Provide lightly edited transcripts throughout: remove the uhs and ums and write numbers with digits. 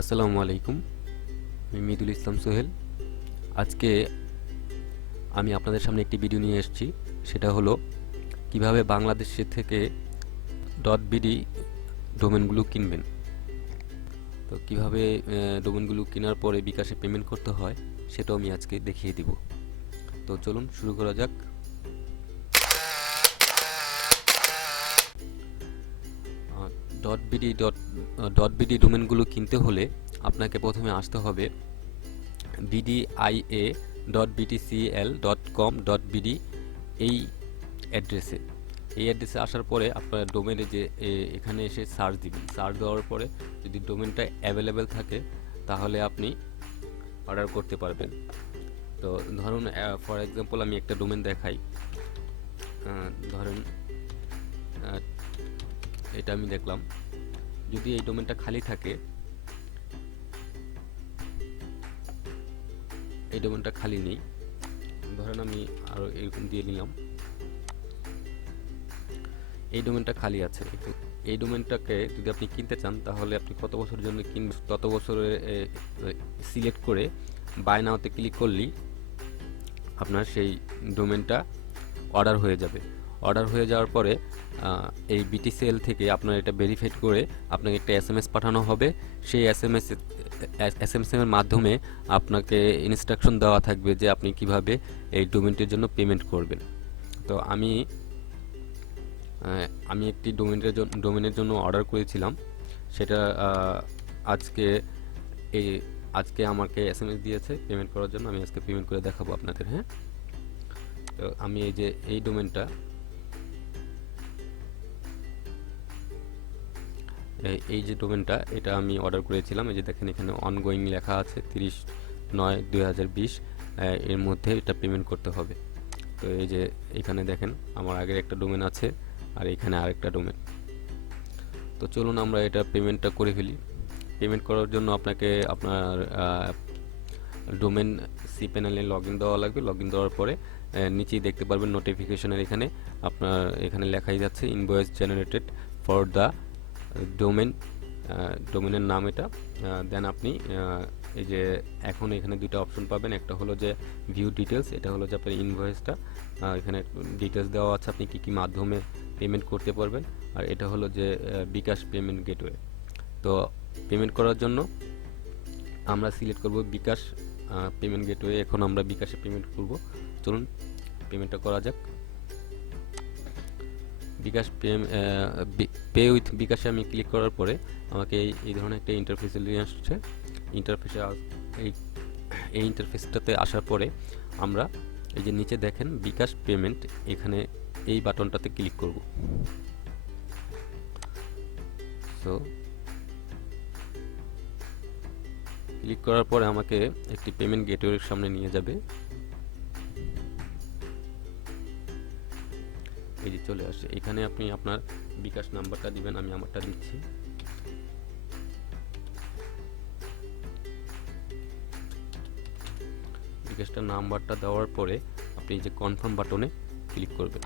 আসসালামু আলাইকুম। আমি মিদুল ইসলাম সোহেল। আজকে আমি আপনাদের সামনে একটি ভিডিও নিয়ে এসেছি। সেটা হলো কিভাবে বাংলাদেশে থেকে .bd ডোমেনগুলো কিনবেন। তো কিভাবে ডোমেনগুলো কেনার পরে বিকাশে পেমেন্ট করতে হয় সেটাও আমি আজকে দেখিয়ে দিব। তো চলুন শুরু করা যাক। .bd ডোমেনগুলো কিনতে হলে আপনাকে প্রথমে আসতে হবে bdia.btcl.com.bd এই অ্যাড্রেসে। এই অ্যাড্রেসে আসার পরে আপনার ডোমেনে যে এখানে এসে সার্চ দিবেন। সার্চ দেওয়ার পরে যদি ডোমেনটা অ্যাভেলেবেল থাকে তাহলে আপনি অর্ডার করতে পারবেন। তো ধরুন ফর এক্সাম্পল আমি একটা ডোমেন দেখাই। ধরুন এটা আমি দেখলাম, যদি এই ডোমেনটা খালি থাকে, এই ডোমেনটা খালি নেই, ধরেন আমি আরও এরকম দিয়ে নিলাম, এই ডোমেনটা খালি আছে। এই ডোমেনটাকে যদি আপনি কিনতে চান তাহলে আপনি কত বছরের জন্য কিনবেন তত বছরে সিলেক্ট করে বাই নাওতে ক্লিক করলেই আপনার সেই ডোমেনটা অর্ডার হয়ে যাবে। অর্ডার হয়ে যাওয়ার পরে এই BTCL থেকে আপনার এটা ভেরিফাইড করে আপনাকে একটা SMS পাঠানো হবে। সেই SMS এর মাধ্যমে আপনাকে ইনস্ট্রাকশন দেওয়া থাকবে যে আপনি কিভাবে এই ডোমেনটির জন্য পেমেন্ট করবেন। তো আমি একটি ডোমেনের জন্য অর্ডার করেছিলাম। সেটা আজকে আমাকে SMS দিয়েছে পেমেন্ট করার জন্য। আমি আজকে পেমেন্ট করে দেখাবো আপনাদের। হ্যাঁ, তো আমি এই ডোমেনটা এই যে ডোমেনটা এটা আমি অর্ডার করেছিলাম। এই যে দেখেন এখানে অনগোয়িং লেখা আছে 30/9/2020 এর মধ্যে এটা পেমেন্ট করতে হবে। তো এই যে এখানে দেখেন আমার আগের একটা ডোমেন আছে আর এখানে আরেকটা ডোমেন। তো চলুন আমরা এটা পেমেন্টটা করে ফেলি। পেমেন্ট করার জন্য আপনাকে আপনার ডোমেন সি প্যানেলে লগইন দেওয়া লাগবে। লগইন দেওয়ার পরে নিচেই দেখতে পারবেন নোটিফিকেশনের আপনার এখানে লেখাই যাচ্ছে ইনভয়েস জেনারেটেড ফর দ্য ডোমেনের নাম এটা। দেন আপনি এই যে এখন এখানে দুটো অপশন পাবেন। একটা হলো যে ভিউ ডিটেলস, এটা হলো যে আপনার ইনভয়েসটা, এখানে ডিটেলস দেওয়া আছে আপনি কী কী মাধ্যমে পেমেন্ট করতে পারবেন। আর এটা হলো যে বিকাশ পেমেন্ট গেটওয়ে। তো পেমেন্ট করার জন্য আমরা সিলেক্ট করব বিকাশ পেমেন্ট গেটওয়ে। এখন আমরা বিকাশে পেমেন্ট করব। চলুন পেমেন্টটা করা যাক। বিকাশ পে উইথ বিকাশে আমি ক্লিক করার পরে আমাকে এই ধরনের একটা ইন্টারফেসে নিয়ে আসছে। এই ইন্টারফেসটাতে আসার পরে আমরা এই যে নিচে দেখেন বিকাশ পেমেন্ট, এখানে এই বাটনটাতে ক্লিক করব। সো ক্লিক করার পরে আমাকে একটি পেমেন্ট গেটওয়ের সামনে নিয়ে যাবে। এই যে চলে আসছে। এখানে আপনি আপনার বিকাশ নাম্বারটা দিবেন। আমি আমারটা দিচ্ছি। বিকাশটা নাম্বারটা দেওয়ার পরে আপনি যে কনফার্ম বাটনে ক্লিক করবেন।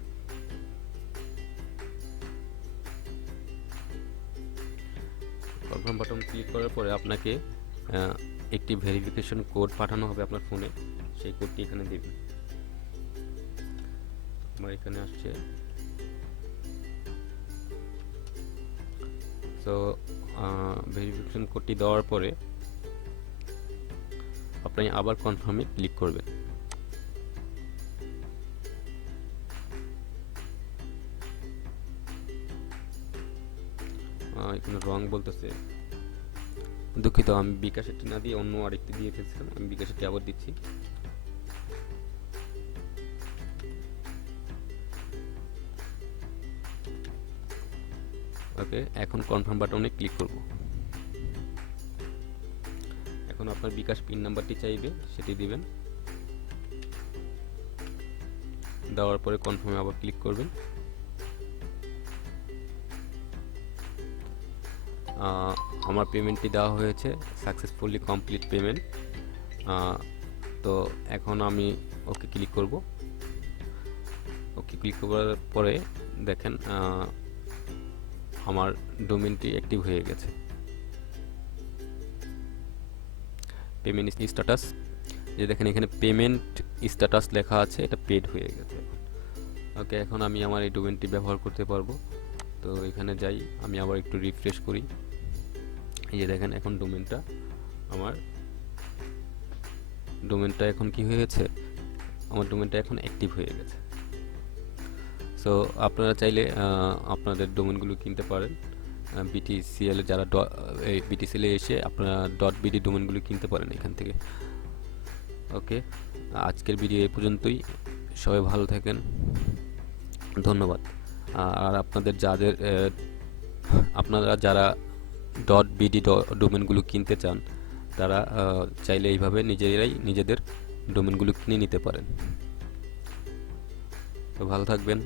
কনফার্ম বাটন ক্লিক করার পরে আপনাকে একটি ভেরিফিকেশন কোড পাঠানো হবে আপনার ফোনে। সেই কোডটি এখানে দিবেন। আমার এখানে আসছে। সো ভেরিফিকেশন কোডটি দেওয়ার পরে আপনি আবার কনফার্মে ক্লিক করবেন। এখানে রং বলতেছে, দুঃখিত, আমি বিকাশেরটি না দিয়ে অন্য আরেকটি দিয়ে ফেলছিলাম। আমি বিকাশেরটি আবার দিচ্ছি। ওকে, এখন কনফার্ম বাটনে ক্লিক করব। এখন আপনার বিকাশ পিন নাম্বারটি চাইবে, সেটি দিবেন। দেওয়ার পরে কনফার্মে আবার ক্লিক করবেন। আমার পেমেন্টটি দেওয়া হয়েছে, সাকসেসফুলি কমপ্লিট পেমেন্ট। তো এখন আমি ওকে ক্লিক করব। ওকে ক্লিক করার পরে দেখেন আমার ডোমেনটি অ্যাক্টিভ হয়ে গেছে। পেমেন্ট স্ট্যাটাস, যে দেখেন এখানে পেমেন্ট স্ট্যাটাস লেখা আছে, এটা পেড হয়ে গেছে। ওকে, এখন আমি আমার এই ডোমেনটি ব্যবহার করতে পারবো। তো এখানে যাই, আমি আবার একটু রিফ্রেশ করি। এই যে দেখেন এখন ডোমেনটা এখন কি হয়ে গেছে, আমার ডোমেনটা এখন অ্যাক্টিভ হয়ে গেছে। সো আপনারা চাইলে আপনাদের ডোমেনগুলো কিনতে পারেন। BTCL যারা BTCL এসে আপনারা .bd ডোমেনগুলো কিনতে পারেন এখান থেকে। ওকে, আজকের ভিডিও এই পর্যন্তই। সবাই ভালো থাকেন, ধন্যবাদ। আর আপনারা যারা .bd ডোমেনগুলো কিনতে চান, তারা চাইলে এইভাবে নিজেরাই নিজেদের ডোমেনগুলো কিনে নিতে পারেন। তো ভালো থাকবেন।